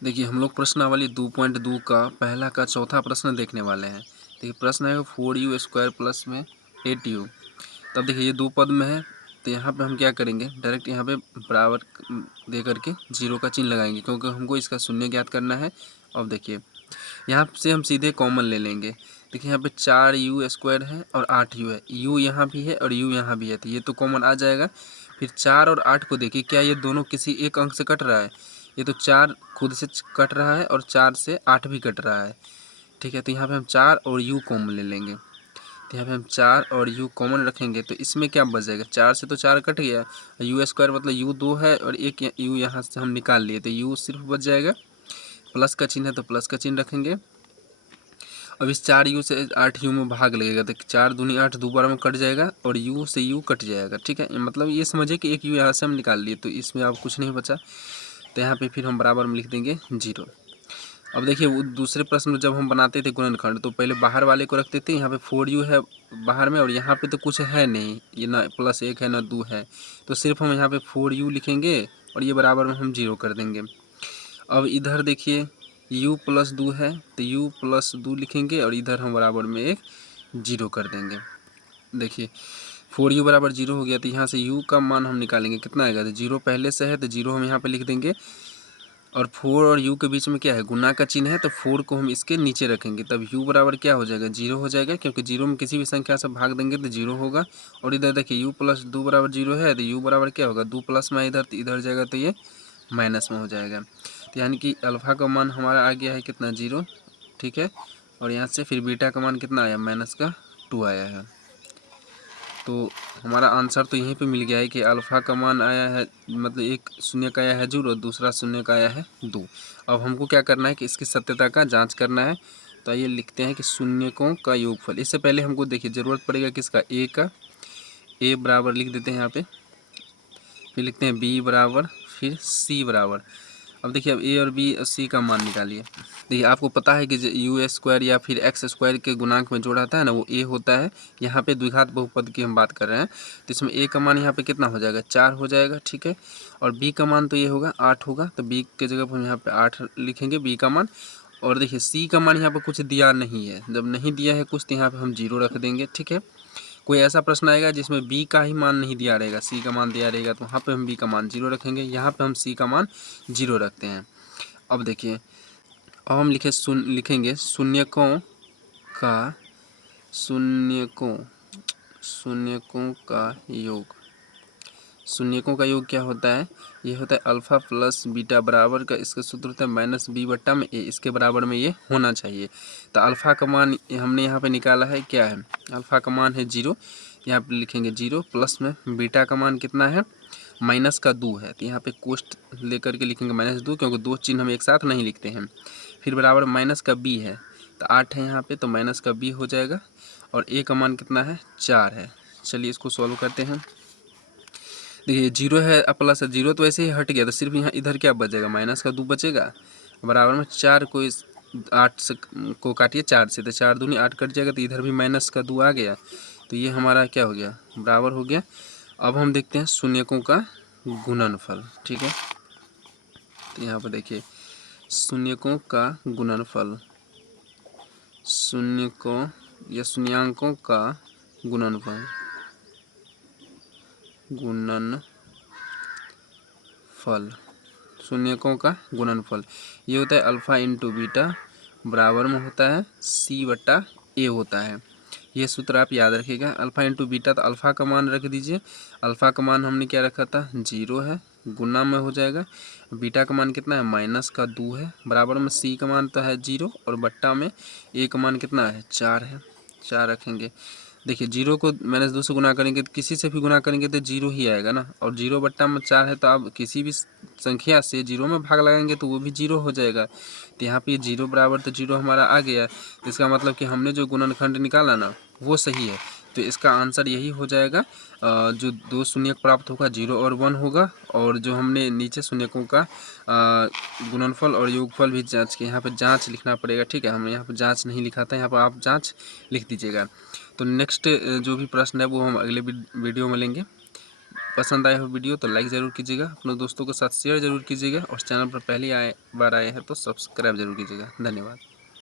देखिए हम लोग प्रश्नावली 2.2 का पहला का चौथा प्रश्न देखने वाले हैं। देखिए प्रश्न है 4u² प्लस में 8u। तब देखिए ये दो पद में है, तो यहाँ पे हम क्या करेंगे, डायरेक्ट यहाँ पे बराबर दे करके जीरो का चिन्ह लगाएंगे, क्योंकि हमको इसका शून्य ज्ञात करना है। अब देखिए यहाँ से हम सीधे कॉमन ले लेंगे। देखिए यहाँ पे 4u² है और 8u है, u यहाँ भी है और u यहाँ भी है, तो ये तो कॉमन आ जाएगा। फिर 4 और 8 को देखिए, क्या ये दोनों किसी एक अंक से कट रहा है? ये तो 4 खुद से कट रहा है और 4 से 8 भी कट रहा है। ठीक है, तो यहाँ पे हम 4 और u कॉमन ले लेंगे। तो यहाँ पे हम 4 और u कॉमन रखेंगे, तो इसमें क्या बच जाएगा? 4 से तो 4 कट गया, u² मतलब u 2 है और एक u यहाँ से हम निकाल लिए, तो u सिर्फ बच जाएगा। प्लस का चिन्ह है तो प्लस का चिन्ह रखेंगे। अब इस 4u से 8u में भाग लगेगा, तो 4 दूनी 8 दोबारा में कट जाएगा और u से u कट जाएगा। ठीक है, मतलब ये समझिए कि एक u यहाँ से हम निकाल लिए, तो इसमें अब कुछ नहीं बचा, तो यहाँ पे फिर हम बराबर में लिख देंगे 0। अब देखिए वो दूसरे प्रश्न में जब हम बनाते थे गुणनखंड, तो पहले बाहर वाले को रखते थे, यहाँ पे 4u है बाहर में और यहाँ पे तो कुछ है नहीं, ये ना +1 है ना 2 है, तो सिर्फ हम यहाँ पे 4u लिखेंगे और ये बराबर में हम 0 कर देंगे। अब इधर देखिए u+2 है, तो u+2 लिखेंगे और इधर हम बराबर में एक 0 कर देंगे। देखिए 4u बराबर 0 हो गया, तो यहाँ से u का मान हम निकालेंगे, कितना आएगा? तो 0 पहले से है, तो 0 हम यहाँ पे लिख देंगे। और 4 और u के बीच में क्या है? गुना का चिन्ह है, तो 4 को हम इसके नीचे रखेंगे, तब u बराबर क्या हो जाएगा? 0 हो जाएगा, क्योंकि 0 में किसी भी संख्या से भाग देंगे तो 0 होगा। और इधर देखिए u+2 बराबर 0 है, तो u बराबर क्या होगा? 2 प्लस में इधर, तो इधर जाएगा तो ये माइनस में हो जाएगा। तो यानी कि अल्फ़ा का मान हमारा आ गया है कितना? 0। ठीक है, और यहाँ से फिर बीटा का मान कितना आया? -2 आया है। तो हमारा आंसर तो यहीं पे मिल गया है कि अल्फ़ा का मान आया है, मतलब एक शून्य का आया है 0, दूसरा शून्य का आया है 2। अब हमको क्या करना है कि इसकी सत्यता का जांच करना है। तो आइए लिखते हैं कि शून्यकों का योगफल। इससे पहले हमको देखिए ज़रूरत पड़ेगा किसका? a का। a बराबर लिख देते हैं यहाँ पे, फिर लिखते हैं b बराबर, फिर c बराबर। अब देखिए अब a और b और c का मान निकालिए। देखिए आपको पता है कि u² या फिर x² के गुणांक में जो रहता है ना, वो a होता है। यहाँ पे द्विघात बहुपद की हम बात कर रहे हैं, तो इसमें a का मान यहाँ पे कितना हो जाएगा? 4 हो जाएगा। ठीक है, और b का मान तो ये होगा 8 होगा, तो b के जगह पर हम यहाँ पे 8 लिखेंगे b का मान। और देखिए c का मान यहाँ पे कुछ दिया नहीं है, जब नहीं दिया है कुछ, तो यहाँ पे हम 0 रख देंगे। ठीक है, कोई ऐसा प्रश्न आएगा जिसमें b का ही मान नहीं दिया रहेगा, c का मान दिया रहेगा, तो वहाँ पे हम b का मान 0 रखेंगे, यहाँ पे हम c का मान 0 रखते हैं। अब देखिए अब हम लिखेंगे शून्यकों शून्यकों का योग। शून्यकों का योग क्या होता है? ये होता है अल्फ़ा प्लस बीटा बराबर का, इसका सूत्र होता है -b/a, इसके बराबर में ये होना चाहिए। तो अल्फ़ा का मान हमने यहाँ पे निकाला है, क्या है? अल्फ़ा का मान है 0, यहाँ पे लिखेंगे 0, प्लस में बीटा का मान कितना है? -2 है, तो यहाँ पे कोष्ट लेकर के लिखेंगे -2, क्योंकि दो चिन्ह हम एक साथ नहीं लिखते हैं। फिर बराबर -b है, तो 8 है यहाँ पे, तो -b हो जाएगा। और a का मान कितना है? 4 है। चलिए इसको सॉल्व करते हैं। देखिए 0 है प्लस 0 तो वैसे ही हट गया, तो सिर्फ यहाँ इधर क्या बचेगा? -2 बचेगा, बराबर में 4 को 8 से को काटिए 4 से, तो 4 दूनी 8 कट जाएगा, तो इधर भी -2 आ गया, तो ये हमारा क्या हो गया? बराबर हो गया। अब हम देखते हैं शून्यकों का गुणनफल। ठीक है, तो यहाँ पर देखिए शून्यकों का गुणनफल, शून्यकों या शून्यांकों का गुणनफल शून्यकों का गुणनफल ये होता है अल्फ़ा इंटू बीटा, बराबर में होता है c/a होता है। ये सूत्र आप याद रखिएगा। अल्फ़ा इंटू बीटा, तो अल्फ़ा का मान रख दीजिए, अल्फ़ा का मान हमने क्या रखा था? 0 है, गुना में हो जाएगा। बीटा का मान कितना है? -2 है, बराबर में c का मान तो है 0 और बट्टा में a का मान कितना है? 4 है, 4 रखेंगे। देखिए 0 को -2 से गुना करेंगे तो किसी से भी गुना करेंगे तो 0 ही आएगा ना, और 0 बट्टा में 4 है, तो आप किसी भी संख्या से 0 में भाग लगाएंगे तो वो भी 0 हो जाएगा। तो यहाँ पे 0 बराबर, तो 0 हमारा आ गया, तो इसका मतलब कि हमने जो गुणनखंड निकाला ना वो सही है। तो इसका आंसर यही हो जाएगा। जो दो शून्यक प्राप्त होगा 0 और 1 होगा, और जो हमने नीचे शून्यकों का गुणनफल और योगफल भी जांच के, यहाँ पर जांच लिखना पड़ेगा। ठीक है, हमने यहाँ पर जांच नहीं लिखा था, यहाँ पर आप जांच लिख दीजिएगा। तो नेक्स्ट जो भी प्रश्न है वो हम अगले वीडियो में लेंगे। पसंद आया हो वीडियो तो लाइक ज़रूर कीजिएगा, अपने दोस्तों के साथ शेयर ज़रूर कीजिएगा और चैनल पर पहली बार आए हैं तो सब्सक्राइब ज़रूर कीजिएगा। धन्यवाद।